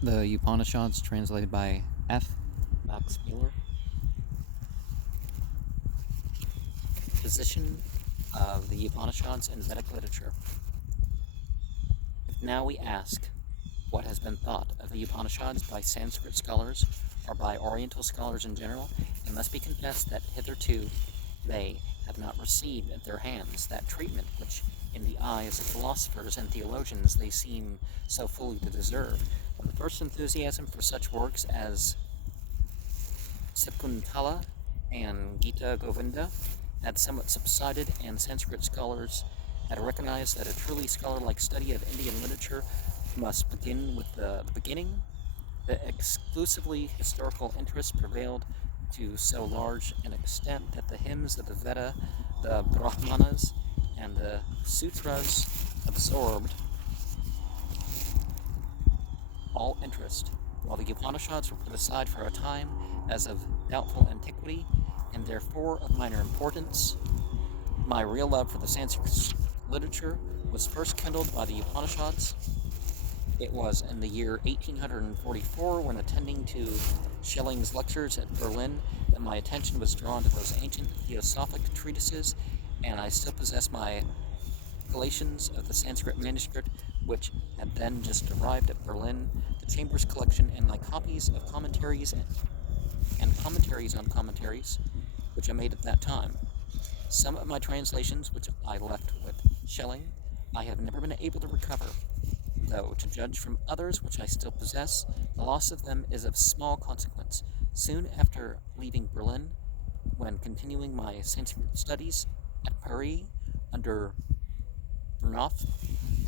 The Upanishads, translated by F. Max Muller. Position of the Upanishads in Vedic literature. If now we ask what has been thought of the Upanishads by Sanskrit scholars or by Oriental scholars in general, it must be confessed that hitherto they have not received at their hands that treatment which, in the eyes of philosophers and theologians, they seem so fully to deserve. When the first enthusiasm for such works as Sakuntala and Gita Govinda had somewhat subsided, and Sanskrit scholars had recognized that a truly scholar-like study of Indian literature must begin with the beginning, the exclusively historical interest prevailed to so large an extent that the hymns of the Veda, the Brahmanas, and the Sutras absorbed all interest, while the Upanishads were put aside for a time as of doubtful antiquity and therefore of minor importance. My real love for the Sanskrit literature was first kindled by the Upanishads. It was in the year 1844, when attending to Schelling's lectures at Berlin, that my attention was drawn to those ancient theosophic treatises, and I still possess my collations of the Sanskrit manuscript, which had then just arrived at Berlin, the Chambers collection, and my copies of commentaries and commentaries on commentaries, which I made at that time. Some of my translations, which I left with Schelling, I have never been able to recover, though, to judge from others which I still possess, the loss of them is of small consequence. Soon after leaving Berlin, when continuing my Sanskrit studies at Paris under Burnouf,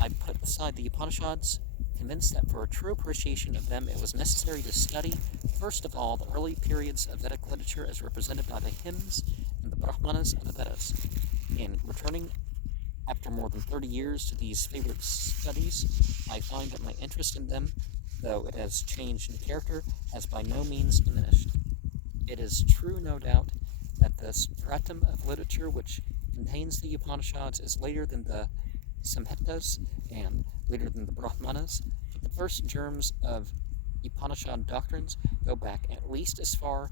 I put aside the Upanishads, convinced that for a true appreciation of them it was necessary to study, first of all, the early periods of Vedic literature as represented by the hymns and the Brahmanas of the Vedas. In returning after more than 30 years to these favorite studies, I find that my interest in them, though it has changed in character, has by no means diminished. It is true, no doubt, that the stratum of literature which contains the Upanishads is later than the Samhitas and later than the Brahmanas, but the first germs of Upanishad doctrines go back at least as far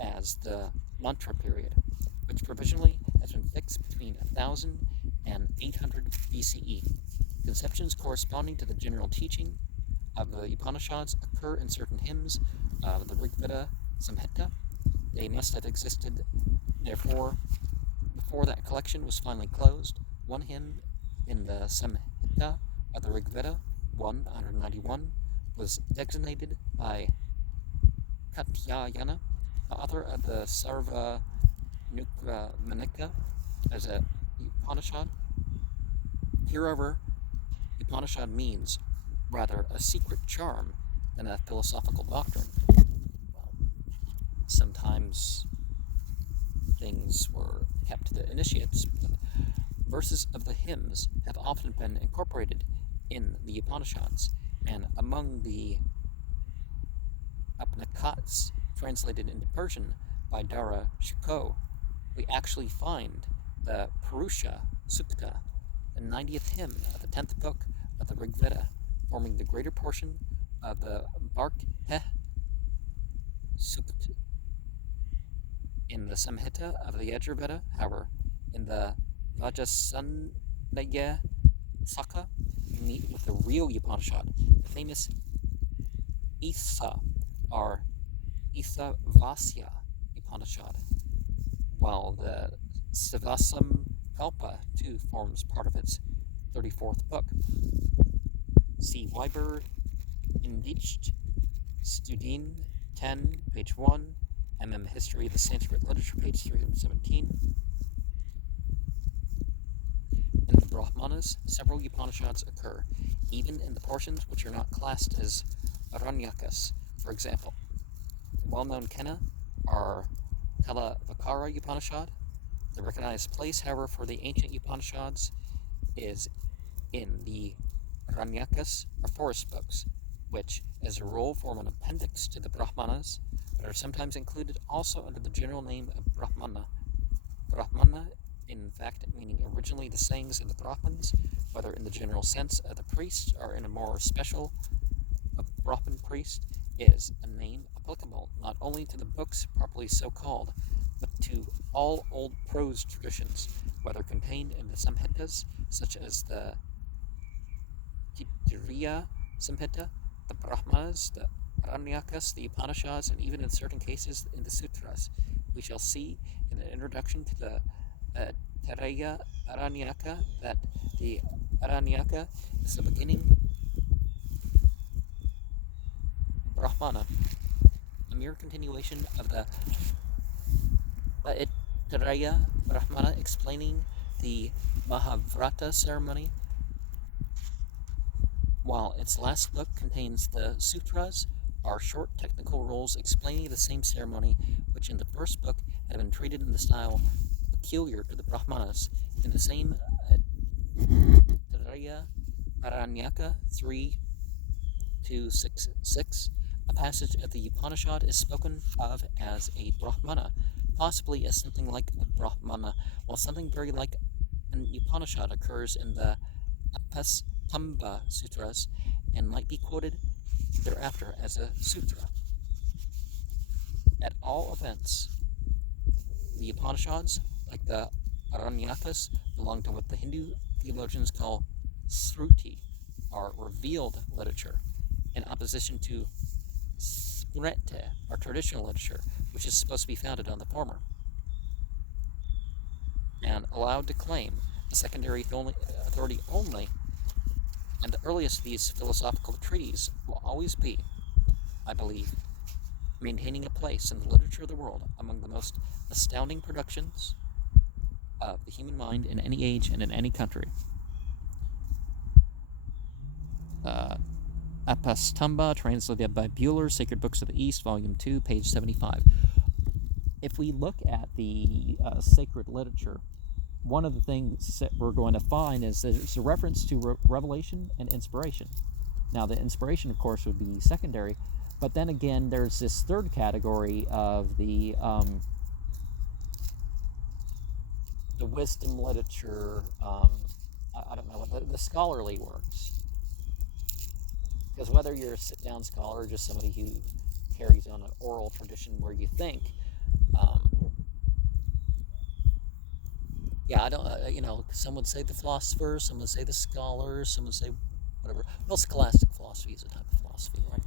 as the Mantra period, which provisionally has been fixed between 1000 and 800 BCE. Conceptions corresponding to the general teaching of the Upanishads occur in certain hymns of the Rigveda Samhita. They must have existed, therefore, before that collection was finally closed. One hymn in the Samhita of the Rigveda, 191, was designated by Katyayana, the author of the Sarva Nukmanika, as a Upanishad. Hereover, Upanishad means rather a secret charm than a philosophical doctrine. Well, sometimes things were kept to the initiates, but verses of the hymns have often been incorporated in the Upanishads, and among the Upanisads, translated into Persian by Dara Shikoh, we actually find the Purusha Sukta, the 90th hymn of the 10th book of the Rig Veda, forming the greater portion of the Bark-Heh Sukta. In the Samhita of the Yajurveda, however, in the Vajrasaneya Saka, we meet with the real Upanishad, the famous Isa, or Isavasya Upanishad, while the Sivasam Kalpa too forms part of its 34th book. See Weiber Indicht, Studien 10, page 1, History of the Sanskrit Literature, page 317. In the Brahmanas, several Upanishads occur, even in the portions which are not classed as Aranyakas. For example, the well-known Kena are Kalavakara Upanishad. The recognized place, however, for the ancient Upanishads is in the Aranyakas, or forest books, which, as a rule, form an appendix to the Brahmanas, but are sometimes included also under the general name of Brahmana. Brahmana, in fact, meaning originally the sayings of the Brahmins, whether in the general sense of the priests or in a more special Brahmin priest is a name applicable not only to the books properly so called, but to all old prose traditions, whether contained in the Samhitas, such as the Taittiriya Samhita, the Brahmanas, the Aranyakas, the Upanishads, and even in certain cases in the Sutras. We shall see in the introduction to the Taittiriya Aranyaka that the Aranyaka is the beginning Brahmana, a mere continuation of the Taittiriya Brahmana, explaining the Mahavrata ceremony, while its last book contains the Sutras, are short technical rules explaining the same ceremony, which in the first book had been treated in the style peculiar to the Brahmanas. In the same Taittiriya Aranyaka 3.266, a passage of the Upanishad is spoken of as a Brahmana, possibly as something like a Brahmana, while something very like an Upanishad occurs in the Upanisads Sutras and might be quoted thereafter as a sutra. At all events, the Upanishads, like the Aranyakas, belong to what the Hindu theologians call Sruti, or revealed literature, in opposition to Smriti, or traditional literature, which is supposed to be founded on the former, and allowed to claim a secondary authority only. And the earliest of these philosophical treatises will always be, I believe, maintaining a place in the literature of the world among the most astounding productions of the human mind in any age and in any country. Apastamba, translated by Muller, Sacred Books of the East, Volume 2, page 75. If we look at the sacred literature, one of the things that we're going to find is that there's a reference to revelation and inspiration. Now, the inspiration, of course, would be secondary, but then again, there's this third category of the wisdom literature, I don't know, the scholarly works. Because whether you're a sit-down scholar or just somebody who carries on an oral tradition where you think, I don't, some would say the philosophers, some would say the scholars, some would say whatever. Well, scholastic philosophy is a type of philosophy, right?